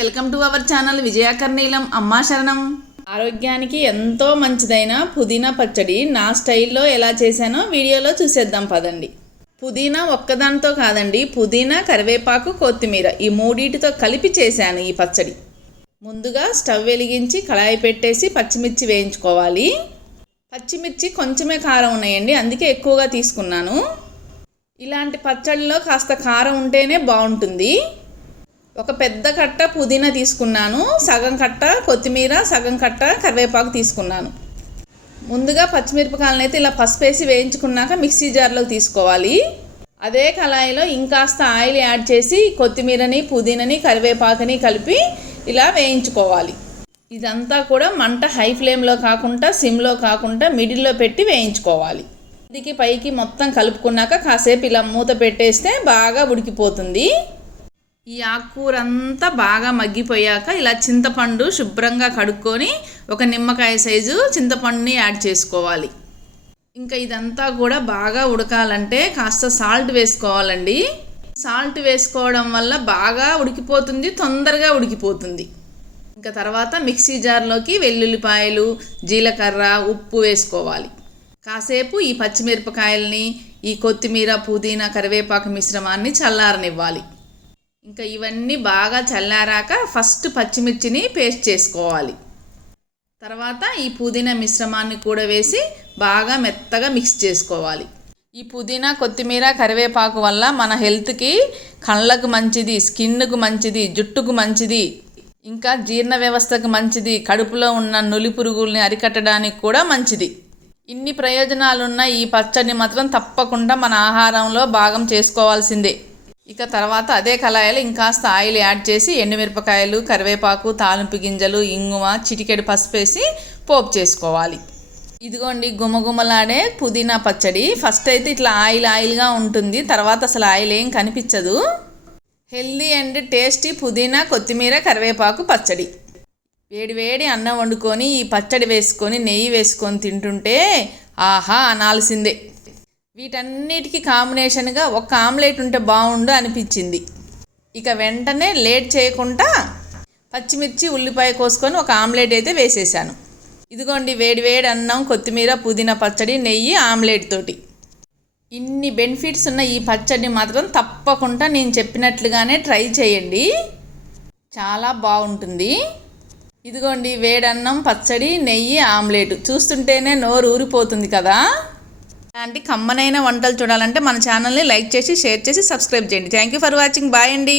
Welcome to our channel విజయాకర్ణీలం అమ్మా శరణం. ఆరోగ్యానికి ఎంతో మంచిదైన పుదీనా పచ్చడి నా స్టైల్లో ఎలా చేశానో వీడియోలో చూసేద్దాం పదండి. పుదీనా ఒక్కదానితో కాదండి పుదీనా కరివేపాకు కొత్తిమీర ఈ మూడింటితో కలిపి చేశాను ఈ పచ్చడి. ముందుగా స్టవ్ వెలిగించి కళాయి పెట్టేసి పచ్చిమిర్చి వేయించుకోవాలి. పచ్చిమిర్చి కొంచెమే కారం ఉన్నాయండి అందుకే ఎక్కువగా తీసుకున్నాను. ఇలాంటి పచ్చడిలో కాస్త కారం ఉంటేనే బాగుంటుంది. ఒక పెద్ద కట్ట పుదీనా తీసుకున్నాను సగం కట్ట కొత్తిమీర సగం కట్ట కరివేపాకు తీసుకున్నాను. ముందుగా పచ్చిమిరపకాయలను అయితే ఇలా పసుపు వేసి వేయించుకున్నాక మిక్సీ జార్లో తీసుకోవాలి. అదే కళాయిలో ఇంకాస్త ఆయిల్ యాడ్ చేసి కొత్తిమీరని పుదీనని కరివేపాకుని కలిపి ఇలా వేయించుకోవాలి. ఇదంతా కూడా మంట హై ఫ్లేమ్లో కాకుండా సిమ్లో కాకుండా మిడిల్లో పెట్టి వేయించుకోవాలి. కిందికి పైకి మొత్తం కలుపుకున్నాక కాసేపు ఇలా మూత పెట్టేస్తే బాగా ఉడికిపోతుంది. ఈ ఆకుకూర అంతా బాగా మగ్గిపోయాక ఇలా చింతపండు శుభ్రంగా కడుక్కొని ఒక నిమ్మకాయ సైజు చింతపండుని యాడ్ చేసుకోవాలి. ఇంకా ఇదంతా కూడా బాగా ఉడకాలంటే కాస్త సాల్ట్ వేసుకోవాలండి. సాల్ట్ వేసుకోవడం వల్ల బాగా ఉడికిపోతుంది తొందరగా ఉడికిపోతుంది. ఇంకా తర్వాత మిక్సీ జార్లోకి వెల్లుల్లిపాయలు జీలకర్ర ఉప్పు వేసుకోవాలి. కాసేపు ఈ పచ్చిమిరపకాయల్ని ఈ కొత్తిమీర పుదీనా కరివేపాకు మిశ్రమాన్ని చల్లారనివ్వాలి. ఇంకా ఇవన్నీ బాగా చల్లారాక ఫస్ట్ పచ్చిమిర్చిని పేస్ట్ చేసుకోవాలి. తర్వాత ఈ పుదీనా మిశ్రమాన్ని కూడా వేసి బాగా మెత్తగా మిక్స్ చేసుకోవాలి. ఈ పుదీనా కొత్తిమీర కరివేపాకు వల్ల మన హెల్త్కి కళ్ళకు మంచిది స్కిన్కు మంచిది జుట్టుకు మంచిది ఇంకా జీర్ణ వ్యవస్థకు మంచిది కడుపులో ఉన్న నులి పురుగుల్ని అరికట్టడానికి కూడా మంచిది. ఇన్ని ప్రయోజనాలున్న ఈ పచ్చడిని మాత్రం తప్పకుండా మన ఆహారంలో భాగం చేసుకోవాల్సిందే. ఇక తర్వాత అదే కళాయిలో ఇంకాస్త ఆయిల్ యాడ్ చేసి ఎండుమిరపకాయలు కరివేపాకు తాలింపు గింజలు ఇంగువ చిటికెడు పసుపు వేసి పోపు చేసుకోవాలి. ఇదిగోండి గుమగుమలాడే పుదీనా పచ్చడి. ఫస్ట్ అయితే ఇట్లా ఆయిల్ ఆయిల్గా ఉంటుంది. తర్వాత అసలు ఆయిల్ ఏం కనిపించదు. హెల్దీ అండ్ టేస్టీ పుదీనా కొత్తిమీర కరివేపాకు పచ్చడి. వేడి వేడి అన్నం వండుకొని ఈ పచ్చడి వేసుకొని నెయ్యి వేసుకొని తింటుంటే ఆహా అనాల్సిందే. వీటన్నిటికీ కాంబినేషన్గా ఒక ఆమ్లెట్ ఉంటే బాగుండు అనిపించింది. ఇక వెంటనే లేట్ చేయకుండా పచ్చిమిర్చి ఉల్లిపాయ కోసుకొని ఒక ఆమ్లెట్ అయితే వేసేసాను. ఇదిగోండి వేడి వేడి అన్నం కొత్తిమీర పుదీనా పచ్చడి నెయ్యి ఆమ్లెట్ తోటి. ఇన్ని బెనిఫిట్స్ ఉన్న ఈ పచ్చడిని మాత్రం తప్పకుండా నేను చెప్పినట్లుగానే ట్రై చేయండి. చాలా బాగుంటుంది. ఇదిగోండి వేడన్నం పచ్చడి నెయ్యి ఆమ్లెట్. చూస్తుంటేనే నోరు ఊరిపోతుంది కదా? ఇలాంటి కమ్మనైన వంటలు చూడాలంటే మన ఛానల్ని లైక్ చేసి షేర్ చేసి సబ్స్క్రైబ్ చేయండి. Thank you for watching. Bye అండి.